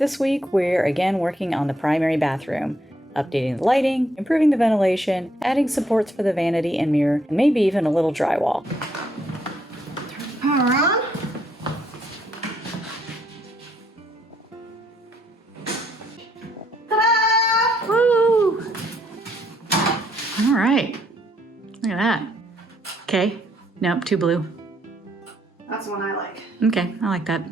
This week, we're again working on the primary bathroom, updating the lighting, improving the ventilation, adding supports for the vanity and mirror, and maybe even a little drywall. Turn the power on. Ta-da! Woo! All right. Look at that. Okay. Nope, too blue. That's the one I like. Okay, I like that.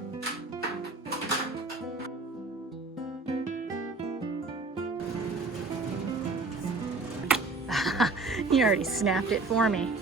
You already snapped it for me.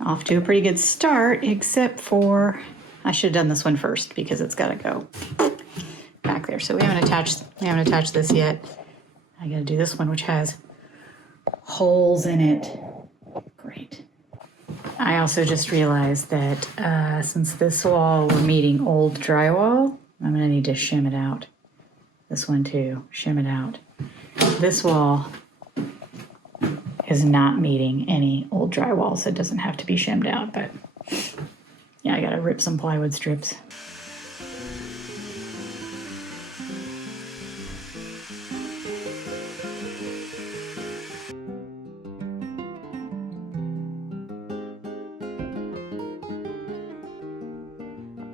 Off to a pretty good start, except for I should have done this one first because it's got to go back there. So we haven't attached this yet. I got to do this one, which has holes in it. Great. I also just realized that since this wall we're meeting old drywall, I'm gonna need to shim it out. This one too, shim it out. This wall is not meeting any old drywall, so it doesn't have to be shimmed out, but yeah, I gotta rip some plywood strips.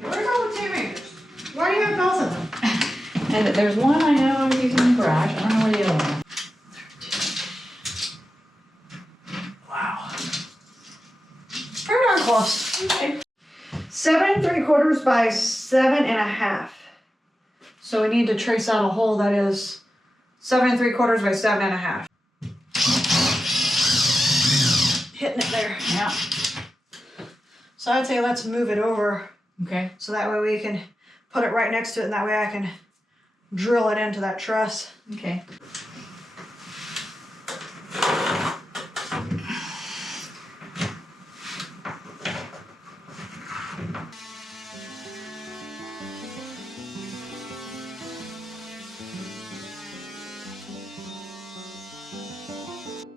Where's all the tape measures? Why do you have bells in them? And there's one I know I was using in the garage. I don't know where the other one is. Very darn close. Okay. 7 3/4 by 7.5. So we need to trace out a hole that is 7 3/4 by 7.5. Hitting it there. Yeah. So I'd say let's move it over Okay. so that way we can put it right next to it and that way I can drill it into that truss. Okay.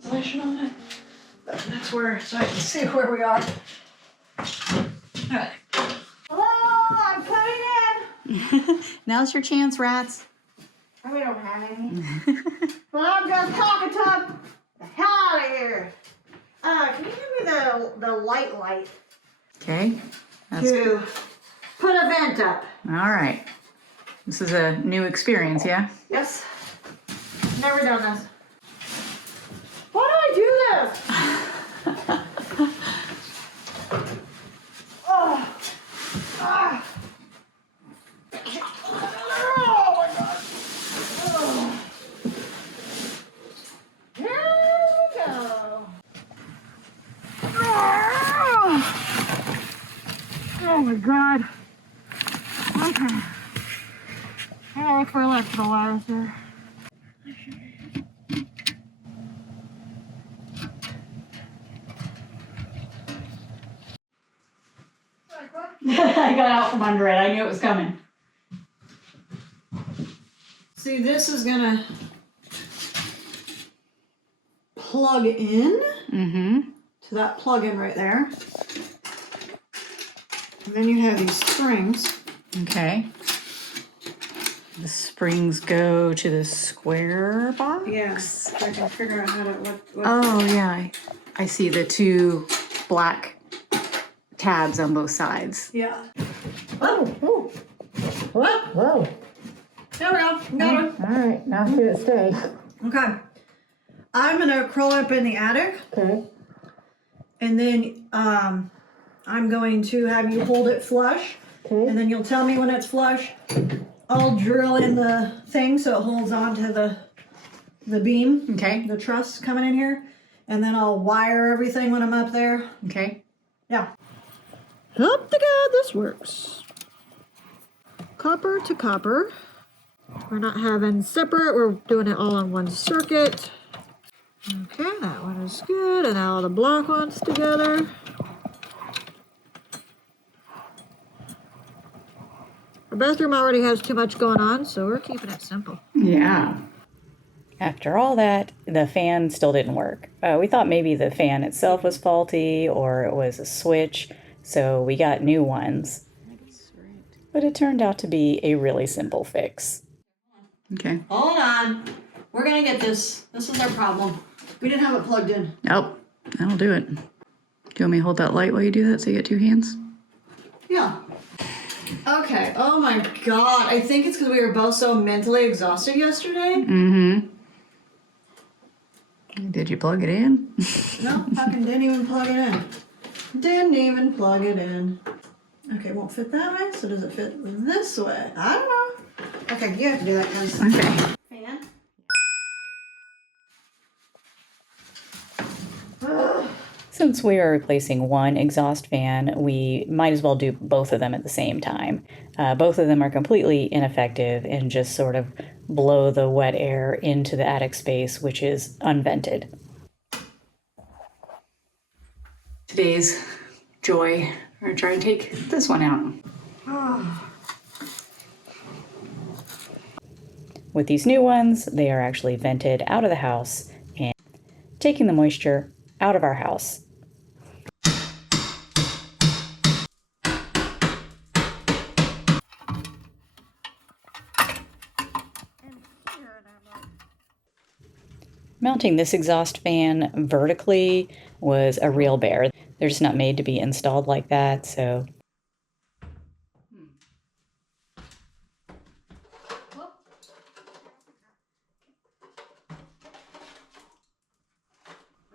Insulation on it. That's where, so I can see where we are. Alright. Hello, I'm coming in. Now's your chance, rats. We don't have any. Well, I'm just talking to the hell out of here. Can you give me the light Okay. That's to put a vent up? all right. This is a new experience, yeah? Yes. Never done this. Why do I do this? Oh. Ah. Oh my God. Oh. Here we go. Oh my God. Okay. I'll look for electrical wires here. I got out from under it. I knew it was coming. See, this is gonna plug in to that plug-in right there. And then you have these springs. Okay. The springs go to the square box? Yes, I can figure out how to, what Oh, yeah. I see the two black tabs on both sides. yeah. Oh, whoa. What? Whoa. There we go, got it. All right, now should it stay? Okay. I'm gonna crawl up in the attic. Okay. And then I'm going to have you hold it flush. Okay. And then you'll tell me when it's flush. I'll drill in the thing so it holds on to the the beam, Okay. the truss coming in here, and then I'll wire everything when I'm up there. Okay. Yeah. Hope to God this works. Copper to copper. We're not having separate, we're doing it all on one circuit. Okay, that one is good, and now the black one's together. Our bathroom already has too much going on, so we're keeping it simple. Yeah. After all that, the fan still didn't work. We thought maybe the fan itself was faulty or it was a switch, so we got new ones. But it turned out to be a really simple fix. Okay. Hold on. We're gonna get this. This is our problem. We didn't have it plugged in. Oh, that'll do it. Do you want me to hold that light while you do that so you get two hands? Yeah. Okay. Oh my God. I think it's because we were both so mentally exhausted yesterday. Mm-hmm. Did you plug it in? No, fucking didn't even plug it in. Didn't even plug it in. Okay, it won't fit that way, so does it fit this way? I don't know. Okay, you have to do that, guys. Okay. Fan. Since we are replacing one exhaust fan, we might as well do both of them at the same time. Both of them are completely ineffective and just sort of blow the wet air into the attic space, which is unvented. Today's joy. We're gonna try and take this one out. With these new ones, they are actually vented out of the house and taking the moisture out of our house. Mounting this exhaust fan vertically was a real bear. They're just not made to be installed like that, so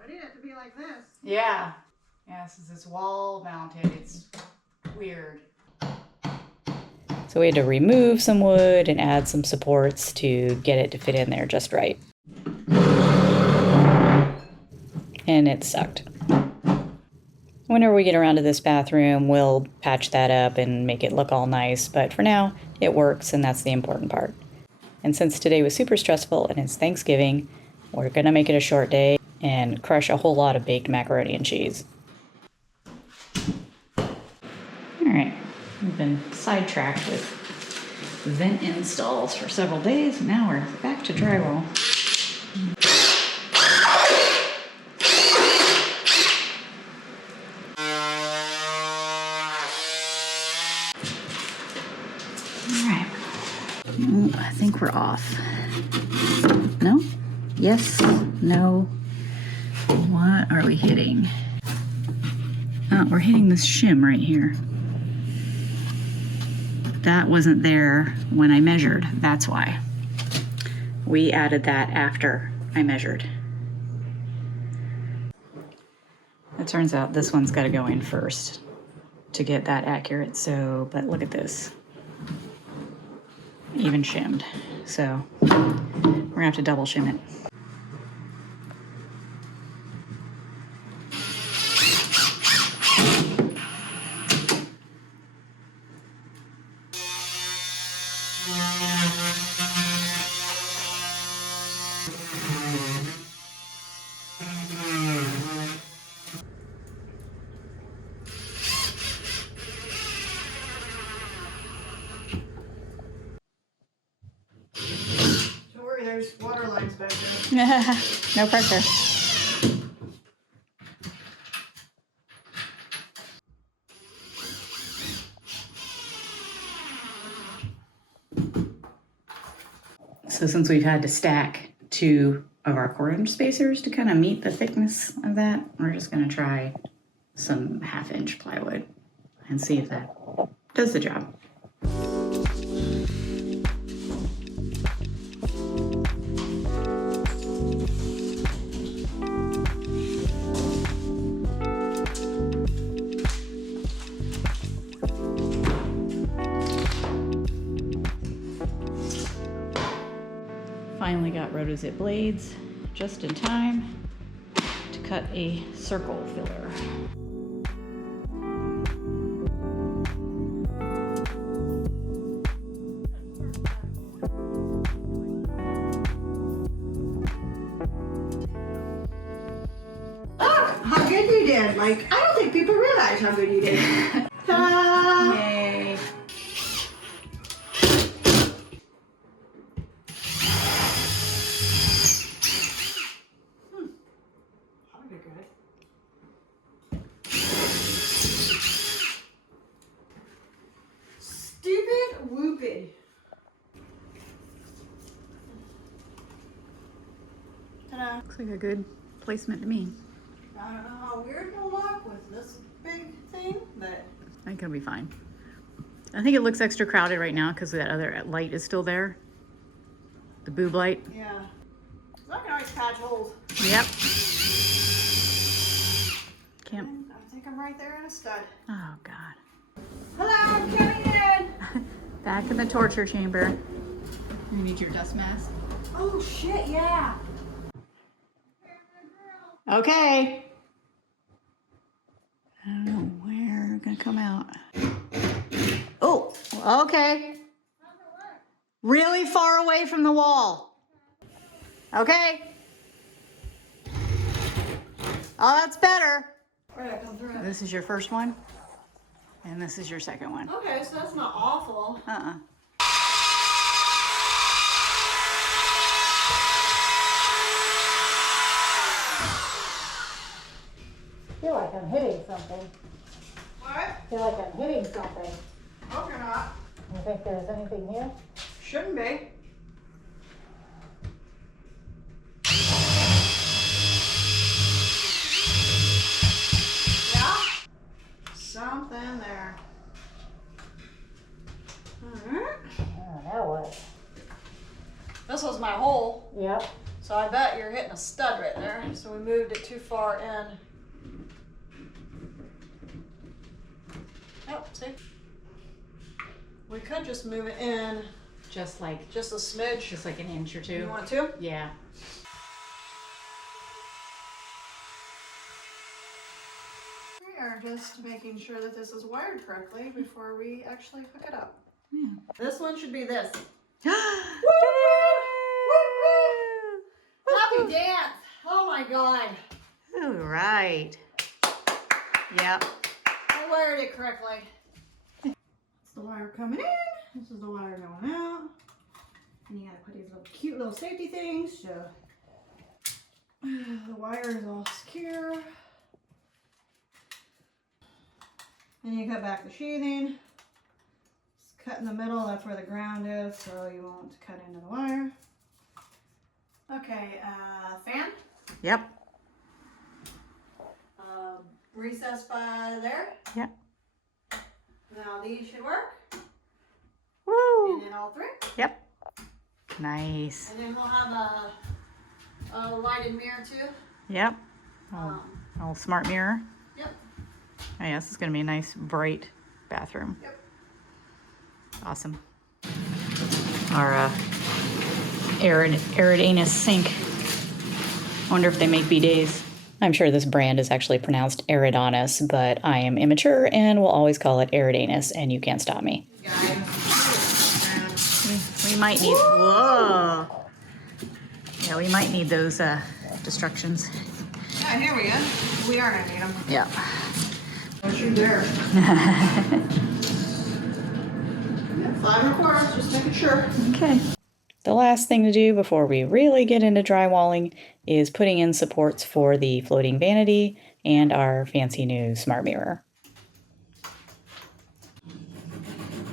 I need it to be like this. Yeah. Yeah, this is wall mounted. It's weird. so we had to remove some wood and add some supports to get it to fit in there just right. And it sucked. Whenever we get around to this bathroom, we'll patch that up and make it look all nice, but for now, it works, and that's the important part. And since today was super stressful and it's Thanksgiving, we're gonna make it a short day and crush a whole lot of baked macaroni and cheese. All right. We've been sidetracked with vent installs for several days. Now we're back to drywall. I think we're off. No? Yes? No? What are we hitting? We're hitting this shim right here. That wasn't there when I measured. That's why. We added that after I measured. It turns out this one's got to go in first to get that accurate. So, but look at this. Even shimmed. So we're gonna have to double shim it. Don't worry, there's water lines back there. No pressure. So since we've had to stack two of our 1/4" spacers to kind of meet the thickness of that, we're just gonna try some 1/2" plywood and see if that does the job. Finally got rotozip blades just in time to cut a circle filler. How good you did. Like, I don't think people realize how good you did. Ta-da! Yay! That'll be good. Stupid whoopid. Ta-da. Looks like a good placement to me. I don't know how weird it'll look with this big thing, but I think it'll be fine. I think it looks extra crowded right now because that other light is still there. The boob light. yeah. I can always patch holes. Yep. Can't. And I think I'm right there in a stud. Oh, God. Hello, I'm coming in. Back in the torture chamber. You need your dust mask. Oh shit, yeah. Okay. I don't know where we're gonna come out. Oh, okay. Really far away from the wall. Okay. Oh, that's better. Where'd that come through? This is your first one, and this is your second one. Okay, so that's not awful. I feel like I'm hitting something. What? I feel like I'm hitting something. Hope you're not. You think there's anything here? Shouldn't be. Yeah? Something there. Alright. Oh, now what? This was my hole, Yep. so I bet you're hitting a stud right there. So we moved it too far in. Yep, see? We could just move it in Just like just a smidge. an inch or two. You want to? Yeah. We are just making sure that this is wired correctly before we actually hook it up. Yeah. This one should be this. Woo! Happy dance! Oh my god. All right. Yep. I wired it correctly. That's the wire coming in. This is the wire going out. And you gotta put these little cute little safety things so the wire is all secure. And you cut back the sheathing. Just cut in the middle, that's where the ground is, so you won't cut into the wire. Okay, fan. Yep. Recess by there. Yep. Now these should work. Woo! And then all three. Yep. Nice. And then we'll have a lighted mirror too. Yep. Oh, little smart mirror. Yep. Oh, yeah, this is going to be a nice, bright bathroom. Yep. Awesome. Our Eridanus sink. I wonder if they make bidets. I'm sure this brand is actually pronounced Eridanus, but I am immature and will always call it Eridanus, and you can't stop me. We might need. Whoa. Yeah, we might need those destructions. Yeah, here we go. We are gonna need them. Yeah. Don't you dare. 5 1/4, just making sure. Okay. The last thing to do before we really get into drywalling is putting in supports for the floating vanity and our fancy new smart mirror.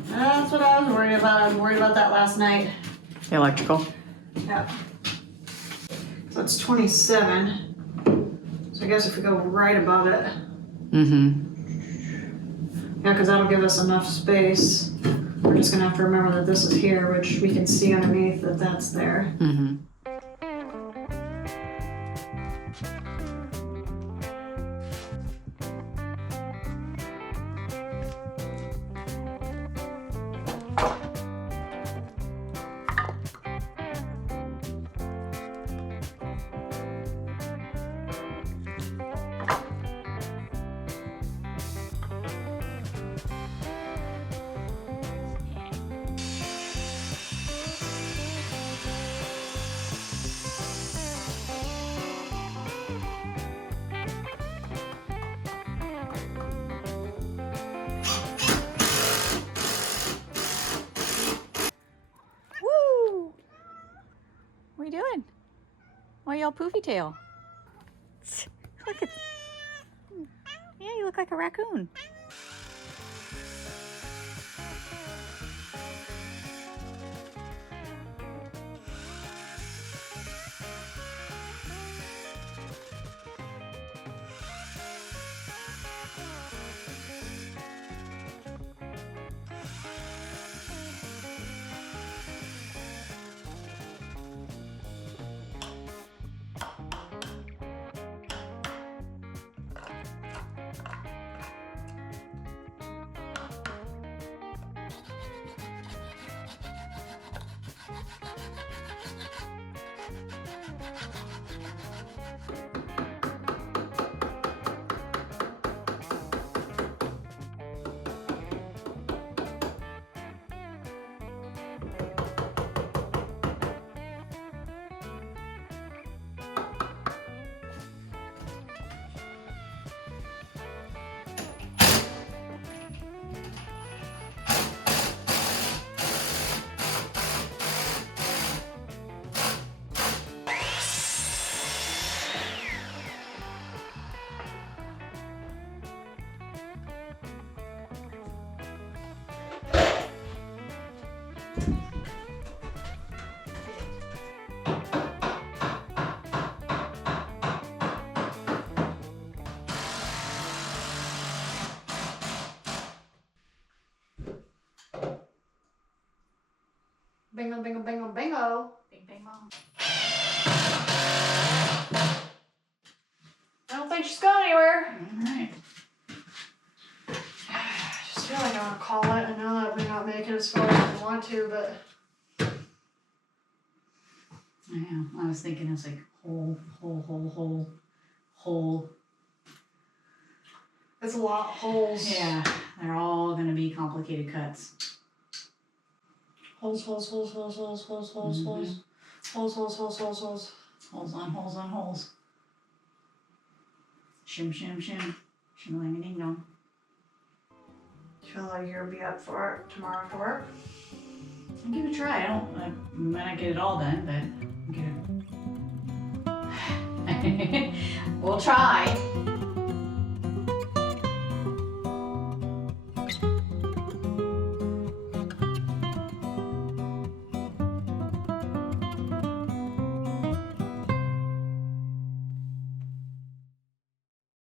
That's what I was worried about. I was worried about that last night. The electrical. Yeah. So it's 27. So I guess if we go right above it. Mm-hmm. Yeah, because that'll give us enough space. We're just gonna have to remember that this is here, which we can see underneath that that's there. Mm-hmm. Why you all poofy tail? Look at, yeah, you look like a raccoon. Bingo, bingo, bingo, bingo. Bing, bang, bong. I don't think she's going anywhere. All right. I just feel like I want to call it. I know that may not make it as far as I want to, but I know. I was thinking it's like hole. it's a lot of holes. Yeah, they're all gonna be complicated cuts. Holes, holes, holes, holes, holes, holes, holes, holes. Holes, holes, holes, holes, holes. Holes on holes on holes. Shim, shim, shim. Shim, ding, dong. Feel like you'll be up for it tomorrow after work? I'll give it a try. I might not get it all done, but I'll get it. We'll try.